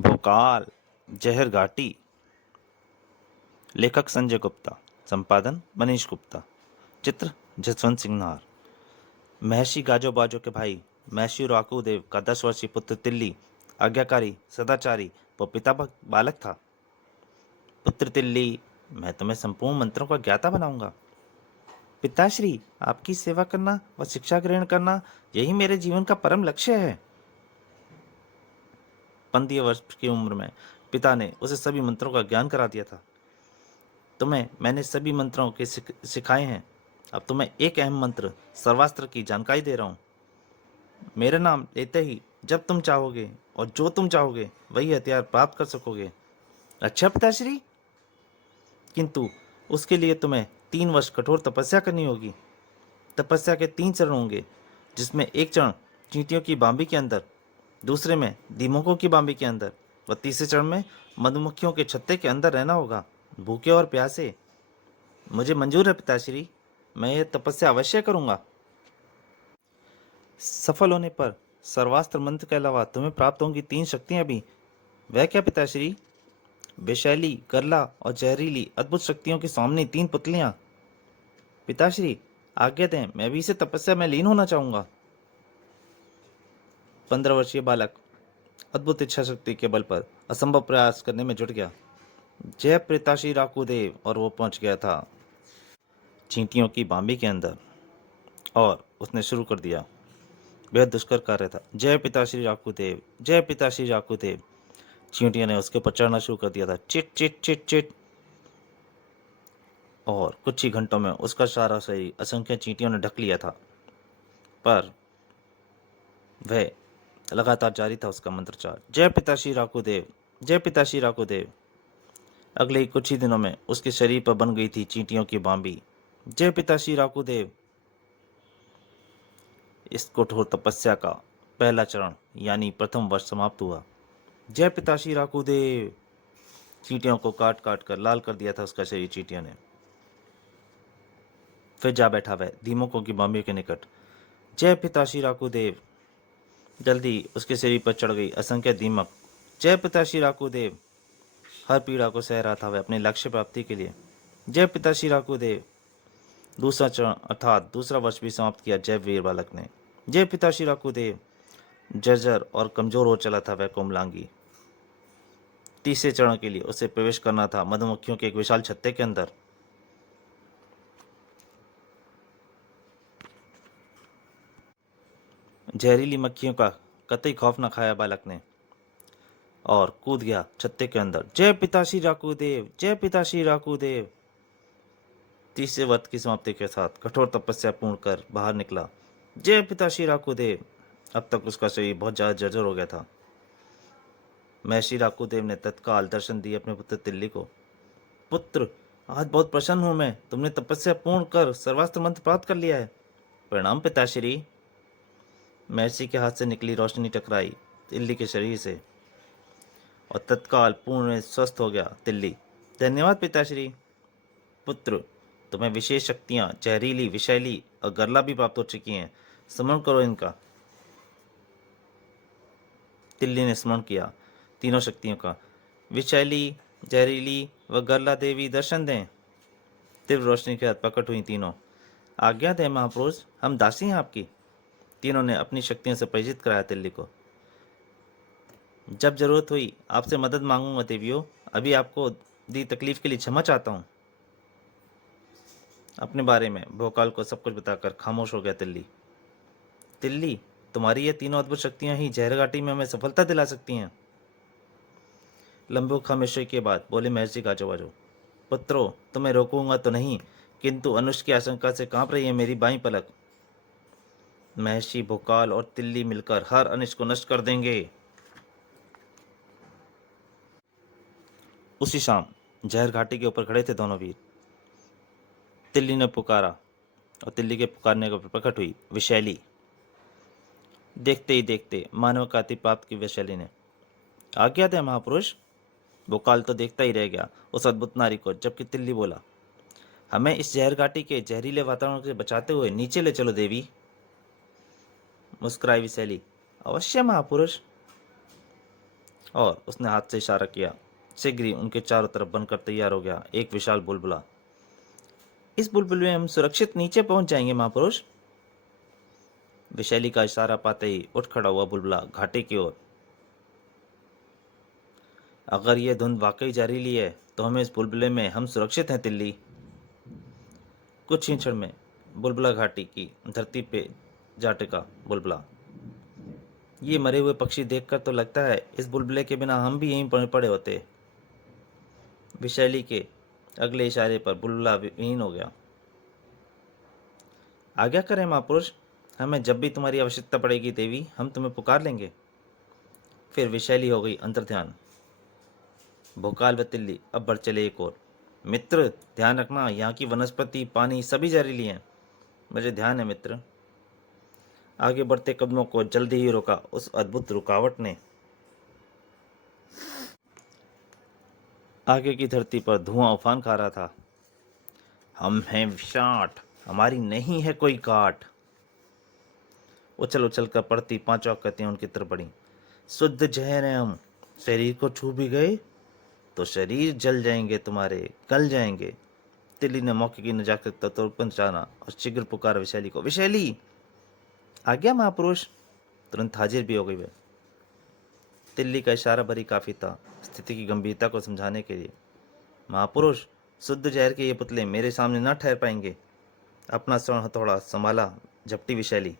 भोकाल जहर घाटी। लेखक संजय गुप्ता। संपादन मनीष गुप्ता। चित्र जसवंत सिंह नाहर। महर्षि गाजो बाजो के भाई महर्षि राकुदेव का 10 वर्षीय पुत्र तिल्ली आज्ञाकारी सदाचारी व पिता बालक था। पुत्र तिल्ली, मैं तुम्हें संपूर्ण मंत्रों का ज्ञाता बनाऊंगा। पिताश्री, आपकी सेवा करना व शिक्षा ग्रहण करना यही मेरे जीवन का परम लक्ष्य है। 15 वर्ष की उम्र में पिता ने उसे सभी मंत्रों का ज्ञान करा दिया था। तुम्हें मैंने सभी मंत्रों के सिखाए हैं। अब तुम्हें एक अहम मंत्र सर्वास्त्र की जानकारी दे रहा हूँ। मेरा नाम लेते ही जब तुम चाहोगे और जो तुम चाहोगे वही हथियार प्राप्त कर सकोगे। अच्छा पिताश्री, किंतु उसके लिए तुम्हें 3 वर्ष कठोर तपस्या करनी होगी। तपस्या के 3 चरण होंगे, जिसमें एक चरण चींटियों की बांबी के अंदर, दूसरे में दीमकों की बांबी के अंदर व तीसरे चरण में मधुमक्खियों के छत्ते के अंदर रहना होगा, भूखे और प्यासे। मुझे मंजूर है पिताश्री, मैं यह तपस्या अवश्य करूंगा। सफल होने पर सर्वास्त्र मंत्र के अलावा तुम्हें प्राप्त होंगी 3 शक्तियां भी। वह क्या पिताश्री? विषैली, गरला और जहरीली अद्भुत शक्तियों के सामने 3 पुतलियां। पिताश्री, आज्ञा दें, मैं भी इसे तपस्या में लीन होना चाहूंगा। 15 वर्षीय बालक अद्भुत इच्छा शक्ति के बल पर असंभव प्रयास करने में जुट गया। जय पिताश्री राकुदेव, और वो पहुंच गया था चींटियों की बांबी के अंदर और उसने शुरू कर दिया। बेहद दुष्कर कार्य था। जय पिताश्री राकुदेव, जय पिताश्री राकुदेव। चींटियों ने उसके ऊपर चढ़ना शुरू कर दिया था। Chit chit chit chit. और कुछ ही घंटों में उसका सारा शरीर असंख्य चींटियों ने ढक लिया था। पर वह लगातार जारी था उसका मंत्रचार। जय पिताश्री राकुदेव, जय पिताश्री राकुदेव। अगले ही कुछ ही दिनों में उसके शरीर पर बन गई थी चींटियों की बांबी। जय पिताश्री राकुदेव। इस कठोर तपस्या का पहला चरण यानी प्रथम वर्ष समाप्त हुआ। जय पिताश्री राकुदेव। चींटियों को काट काट कर लाल कर दिया था उसका शरीर चींटियों ने। फिर जा बैठा वह दीमकों की बांबी के निकट। जय पिताश्री राकुदेव। जल्दी उसके शरीर पर चढ़ गई असंख्य दीमक। जय पिताश्री राकुदेव। हर पीड़ा को सह रहा था वह अपने लक्ष्य प्राप्ति के लिए। जय पिताश्री राकुदेव। दूसरा चरण अर्थात दूसरा वर्ष भी समाप्त किया जय वीर बालक ने। जय पिताश्री राकुदेव। जर्जर और कमजोर हो चला था वह कोमलांगी। तीसरे चरण के लिए उसे प्रवेश करना था मधुमक्खियों के एक विशाल छत्ते के अंदर। जहरीली मक्खियों का कतई खौफ न खाया बालक ने और कूद गया छत्ते के अंदर। जय पिताश्री राकुदेव, जय पिताश्री राकुदेव। तीसरे व्रत की समाप्ति के साथ कठोर तपस्या पूर्ण कर बाहर निकला। जय पिताश्री राकुदेव। अब तक उसका शरीर बहुत ज्यादा जर्जर हो गया था। महर्षि राकुदेव ने तत्काल दर्शन दिए अपने पुत्र तिल्ली को। पुत्र, आज बहुत प्रसन्न हूं मैं, तुमने तपस्या पूर्ण कर सर्वास्त्र मंत्र प्राप्त कर लिया है। प्रणाम पिताश्री। महर्षि के हाथ से निकली रोशनी टकराई तिल्ली के शरीर से और तत्काल पूर्ण स्वस्थ हो गया तिल्ली। धन्यवाद पिताश्री। पुत्र, तुम्हें विशेष शक्तियां जहरीली, विषैली और गरला भी प्राप्त हो चुकी हैं। स्मरण करो इनका। तिल्ली ने स्मरण किया 3 शक्तियों का। विषैली, जहरीली व गरला देवी दर्शन दें। तीव्र रोशनी के हाथ प्रकट हुई तीनों। आज्ञा दें महापुरुष, हम दासी हैं आपकी। तीनों ने अपनी शक्तियों से परिचित कराया तिल्ली को। जब जरूरत हुई आपसे मदद मांगूंगा देवियों। अभी आपको दी तकलीफ के लिए क्षमा चाहता हूँ। अपने बारे में भोकाल को सब कुछ बताकर खामोश हो गया तिल्ली। तिल्ली, तुम्हारी ये तीनों अद्भुत शक्तियां ही जहरघाटी में हमें सफलता दिला सकती हैं। लंबे खामोशी के बाद बोले महर्षि गाजो बाजो। पुत्रो, तुम्हें रोकूंगा तो नहीं, किंतु अनुष की आशंका से कांप रही है मेरी बाई पलक। महर्षि भोकाल और तिल्ली मिलकर हर अनिष्ट को नष्ट कर देंगे। उसी शाम जहर घाटी के ऊपर खड़े थे दोनों वीर। तिल्ली ने पुकारा और तिल्ली के पुकारने पर प्रकट हुई विशैली। देखते ही देखते मानव का अति प्राप्त की वैशाली ने। आज्ञा दे महापुरुष। भोकाल तो देखता ही रह गया उस अद्भुत नारी को, जबकि तिल्ली बोला, हमें इस जहर घाटी के जहरीले वातावरण से बचाते हुए नीचे ले चलो देवी। मुस्कुराई विशैली। अवश्य महापुरुष। और उसने हाथ से इशारा किया। शीघ्र ही उनके चारों तरफ बनकर तैयार हो गया एक विशाल बुलबुला। इस बुलबुल में हम सुरक्षित नीचे पहुंच जाएंगे महापुरुष। विशैली का इशारा पाते ही उठ खड़ा हुआ बुलबुला घाटी की ओर। अगर ये धुंध वाकई जहरीली है तो हमें इस बुलबुले में हम सुरक्षित हैं तिल्ली। कुछ ही क्षण में बुलबुला घाटी की धरती पे जा टिका बुलबुला। ये मरे हुए पक्षी देखकर तो लगता है इस बुलबुले के बिना हम भी यहीं पड़े पड़े होते। विशैली के अगले इशारे पर बुलबुला विहीन हो गया। आज्ञा करें महापुरुष, हमें जब भी तुम्हारी आवश्यकता पड़ेगी देवी, हम तुम्हें पुकार लेंगे। फिर विशैली हो गई अंतर्ध्यान। भोकाल व तिल्ली अब बढ़ चले एक और। मित्र, ध्यान रखना, यहाँ की वनस्पति पानी सभी जहरीली हैं। मुझे ध्यान है मित्र। आगे बढ़ते कदमों को जल्दी ही रोका उस अद्भुत रुकावट ने। आगे की धरती पर धुआं उफान खा रहा था। हम हैं विषांट, हमारी नहीं है कोई काट। उछल उछल कर पड़ती पांचों आकृतियां उनकी तरफ बढ़ी। शुद्ध जहर है हम, शरीर को छू भी गए तो शरीर जल जाएंगे तुम्हारे, गल जाएंगे। तिल्ली ने मौके की नजाकत तौर पहचाना और शीघ्र पुकारा विशैली को। विशैली! आज्ञा महापुरुष। तुरंत हाजिर भी हो गई वह। तिल्ली का इशारा भरी काफी था स्थिति की गंभीरता को समझाने के लिए। महापुरुष, शुद्ध जहर के ये पुतले मेरे सामने न ठहर पाएंगे। अपना स्वर्ण हथौड़ा संभाला झपटी विशैली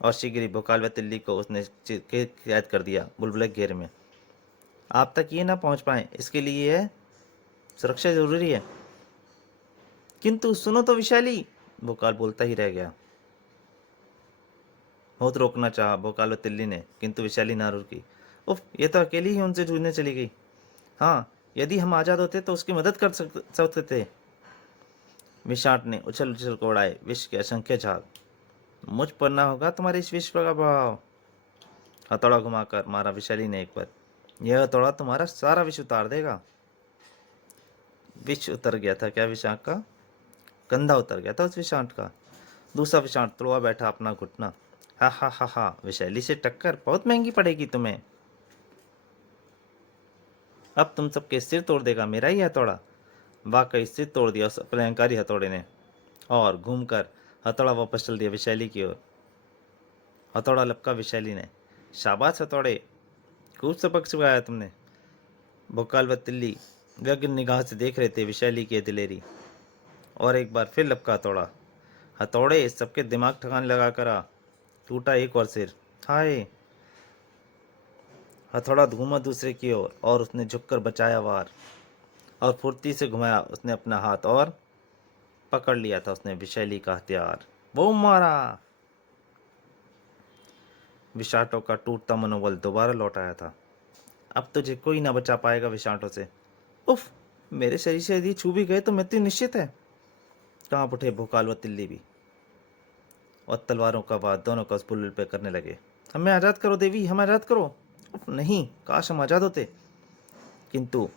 और शीघ्र ही भोकाल व तिल्ली को उसने कैद कर दिया बुलबुले के घेरे में। आप तक ये ना पहुंच पाए, इसके लिए है सुरक्षा जरूरी है। किंतु सुनो तो विशैली, भोकाल बोलता ही रह गया। बहुत रोकना चाहा भोकाल व तिल्ली ने, किंतु विशैली ना रुकी। उफ, ये तो अकेली ही उनसे जूझने चली गई। हाँ, यदि हम आजाद होते तो उसकी मदद कर सकते थे। विषांट ने उछल उछल को उड़ाए विष के असंख्य झाग। मुझ पर ना होगा तुम्हारे इस विष का प्रभाव। हथौड़ा घुमाकर मारा विशैली ने एक बार। यह हथौड़ा तुम्हारा सारा विष उतार देगा। विष उतर गया था क्या विषांट का? कंधा उतर गया था उस विषांट का। दूसरा विषांट तोड़ा बैठा अपना घुटना। हा हा हा हा, विशैली से टक्कर बहुत महंगी पड़ेगी तुम्हें। अब तुम सबके सिर तोड़ देगा मेरा ही हथौड़ा। वाकई सिर तोड़ दिया उस अहंकारी हथौड़े ने और घूमकर हथौड़ा वापस चल दिया विशैली की ओर। हथौड़ा लपका विशैली ने। शाबाश हथौड़े, खूब सबक सिखाया तुमने। भोकाल व तिल्ली व्यग्र निगाह से देख रहे थे विशैली की दिलेरी। और एक बार फिर लपका हथौड़ा। हथौड़े सबके दिमाग ठिकाने लगा कर आ। टूटा एक और सिर। हाय! हथौड़ा घूमा दूसरे की ओर और उसने झुककर बचाया वार और फुर्ती से घुमाया उसने अपना हाथ और पकड़ लिया था उसने विशैली का हथियार। वो मारा। विषांटों का टूटता मनोबल दोबारा लौट आया था। अब तुझे कोई ना बचा पाएगा विषांटों से। उफ, मेरे शरीर से यदि छू भी गए तो मृत्यु निश्चित है। कांप उठे भोकाल व तिल्ली भी और तलवारों का वार दोनों का उस बुलबुल पे करने लगे। हमें आज़ाद करो देवी, हमें आज़ाद करो। उफ, नहीं, काश हम आज़ाद होते। किंतु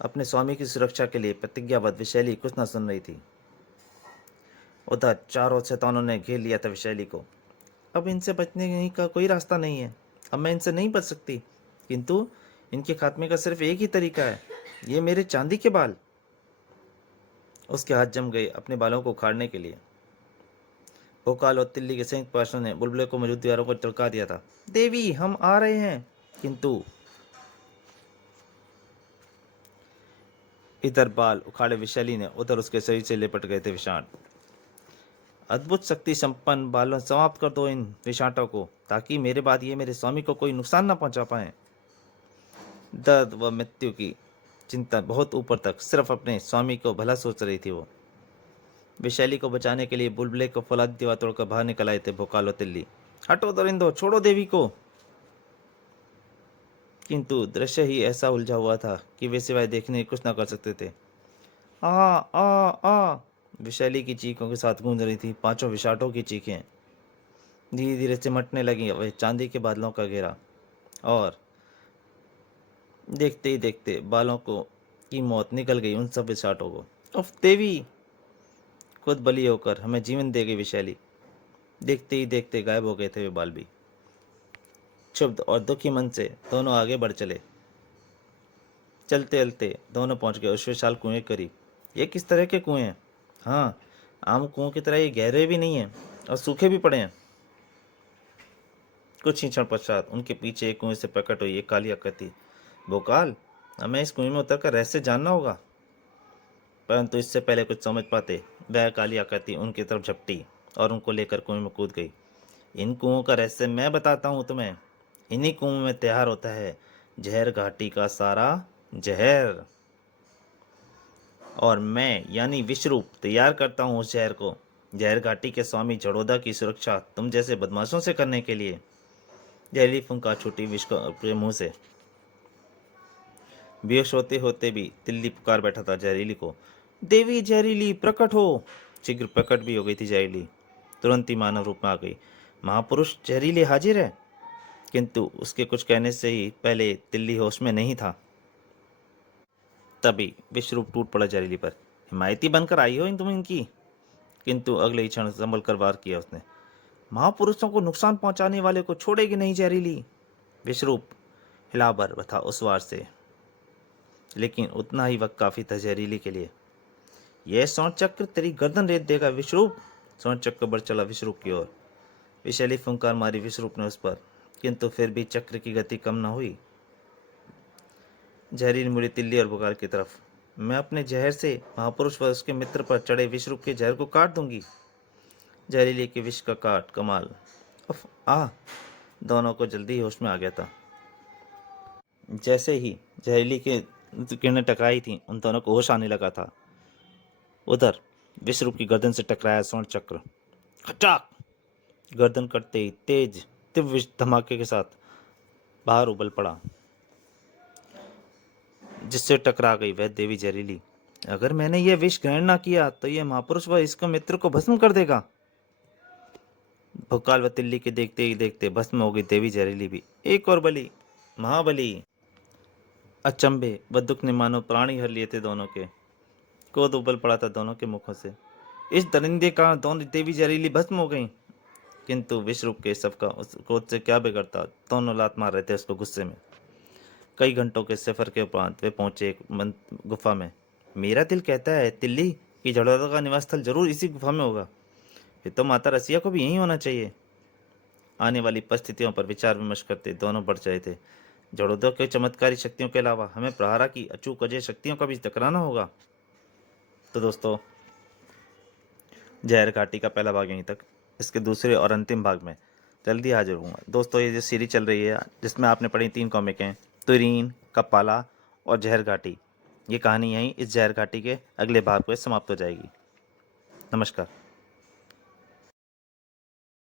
अपने स्वामी की सुरक्षा के लिए प्रतिज्ञाबद्ध विशैली कुछ न सुन रही थी। उधर चारों शैतानों ने घेर लिया था विशैली को। अब इनसे बचने का कोई रास्ता नहीं है। अब मैं इनसे नहीं बच सकती, किंतु इनके खात्मे का सिर्फ एक ही तरीका है। ये मेरे चांदी के बाल। उसके हाथ जम गए अपने बालों को उखाड़ने के लिए। भोकाल और तिल्ली के संयुक्त प्रयासों ने बुलबुले को मौजूद दीवारों को चड़का दिया था। देवी, हम आ रहे हैं। किंतु इधर बाल उखाड़े विशैली ने, उधर उसके शरीर से लिपट गए थे विषांट। अद्भुत शक्ति संपन्न बालों समाप्त कर दो इन विषांटों को, ताकि मेरे बाद ये मेरे स्वामी को कोई नुकसान न पहुंचा पाए। दर्द व मृत्यु की चिंता बहुत ऊपर तक सिर्फ अपने स्वामी को भला सोच रही थी। वो विशैली को बचाने के लिए बुलबुले को फौलादी दीवार तोड़कर बाहर निकल आए थे भोकाल और तिल्ली। हटो दरिंदो, छोड़ो देवी को। किंतु दृश्य ही ऐसा उलझा हुआ था कि वे सिवाय देखने कुछ न कर सकते थे। आ आ आ, विशैली की चीखों के साथ गूंज रही थी पांचों विषांटों की चीखें। धीरे धीरे सिमटने लगी वह चांदी के बादलों का घेरा और देखते ही देखते बालों को की मौत निकल गई उन सब विषांटों को। उफ देवी, खुद बली होकर हमें जीवन दे गई विशैली। देखते ही देखते गायब हो गए थे वे बाल भी। क्षुब्ध और दुखी मन से दोनों आगे बढ़ चले। चलते चलते दोनों पहुंच गए उस विशाल कुएं के करीब। ये किस तरह के कुएं हैं? हाँ, आम कुओं की तरह ये गहरे भी नहीं हैं और सूखे भी पड़े हैं। कुछ ही क्षण पश्चात उनके पीछे एक कुएं से प्रकट हुई एक काली आकृति। भोकाल, हमें इस कुएं में उतरकर रहस्य जानना होगा। परंतु इससे पहले कुछ समझ पाते, वह काली आकृति उनकी तरफ झपटी और उनको लेकर कुएं में कूद गई। इन कुओं का रहस्य मैं बताता हूँ तुम्हें। इन्हीं कुओं में तैयार होता है जहर घाटी का सारा जहर, और मैं यानी विश्वरूप तैयार करता हूँ उस जहर को। जहर घाटी के स्वामी जड़ोदा की सुरक्षा तुम जैसे बदमाशों से करने के लिए। जहरीली फुंकार छूटी विष के मुंह से। बेहोश होते होते भी तिल्ली पुकार बैठा था जहरीली को। देवी जहरीली प्रकट हो। शीघ्र प्रकट भी हो गई थी जहरीली। तुरंत ही मानव रूप में आ गई। महापुरुष जहरीली हाजिर है। किंतु उसके कुछ कहने से ही पहले तिल्ली होश में नहीं था। तभी विश्वरूप टूट पड़ा जहरीली पर। हिमायती बनकर आई हो इन तुम इनकी। किंतु अगले ही क्षण संभल कर वार किया उसने। महापुरुषों को नुकसान पहुंचाने वाले को छोड़ेगी नहीं जहरीली। विश्वरूप हिलाबर था उस वार से, लेकिन उतना ही वक्त काफी था जहरीली के लिए। यह स्वर्ण चक्र तेरी गर्दन रेत देगा विश्वरूप। स्वर्ण चक्र बढ़ चला विश्वरूप की ओर। विशैली फुंकार मारी विश्वरूप ने उस पर, किंतु फिर भी चक्र की गति कम न हुई। जहरीली मुड़ी तिल्ली और बुखार की तरफ। मैं अपने जहर से महापुरुष व उसके मित्र पर चढ़े विश्वरूप के जहर को काट दूंगी। जहरीली के विष का काट कमाल। उफ आ! दोनों को जल्दी होश में आ गया था। जैसे ही जहरीली के किरणें टकराई थी उन दोनों को होश आने लगा था। उधर विश्वरूप की गर्दन से टकराया स्वर्ण चक्र। खटाक! गर्दन कटते ही तेज तीव्र धमाके के साथ बाहर उबल पड़ा, जिससे टकरा गई वह देवी जहरीली। अगर मैंने यह विष ग्रहण न किया तो यह महापुरुष व इसके मित्र को भस्म कर देगा। भोकाल व तिल्ली के देखते ही देखते भस्म हो गई देवी जहरीली भी। एक और बलि, महाबली। अचंभे व दुख ने मानो प्राणी हर लिए थे दोनों के। क्रोध उबल पड़ा था दोनों के मुखों से। इस दरिंदे का दोनों देवी जहरीली भस्म हो गई। किंतु विश्वरूप के सबका उस क्रोध से क्या बिगड़ता। दोनों लात मार रहे थे उसको गुस्से में। कई घंटों के सफर के उपरांत वे पहुंचे एक गुफा में। मेरा दिल कहता है तिल्ली कि जड़ौदा का निवास स्थल जरूर इसी गुफा में होगा। ये तो माता रसिया को भी यही होना चाहिए। आने वाली परिस्थितियों पर विचार विमर्श करते दोनों बढ़ रहे थे। जड़ौदा के चमत्कारी शक्तियों के अलावा हमें प्रहारा की अचूक अजय शक्तियों का भी टकराना होगा। तो दोस्तों, जहर घाटी का पहला भाग यहीं तक। इसके दूसरे और अंतिम भाग में जल्दी हाजिर होऊंगा। दोस्तों, ये जो सीरीज चल रही है जिसमें आपने पढ़ी 3 कॉमिकें, तुरीन, कपाला और जहर घाटी, ये कहानी यहीं इस जहर घाटी के अगले भाग में समाप्त हो जाएगी। नमस्कार।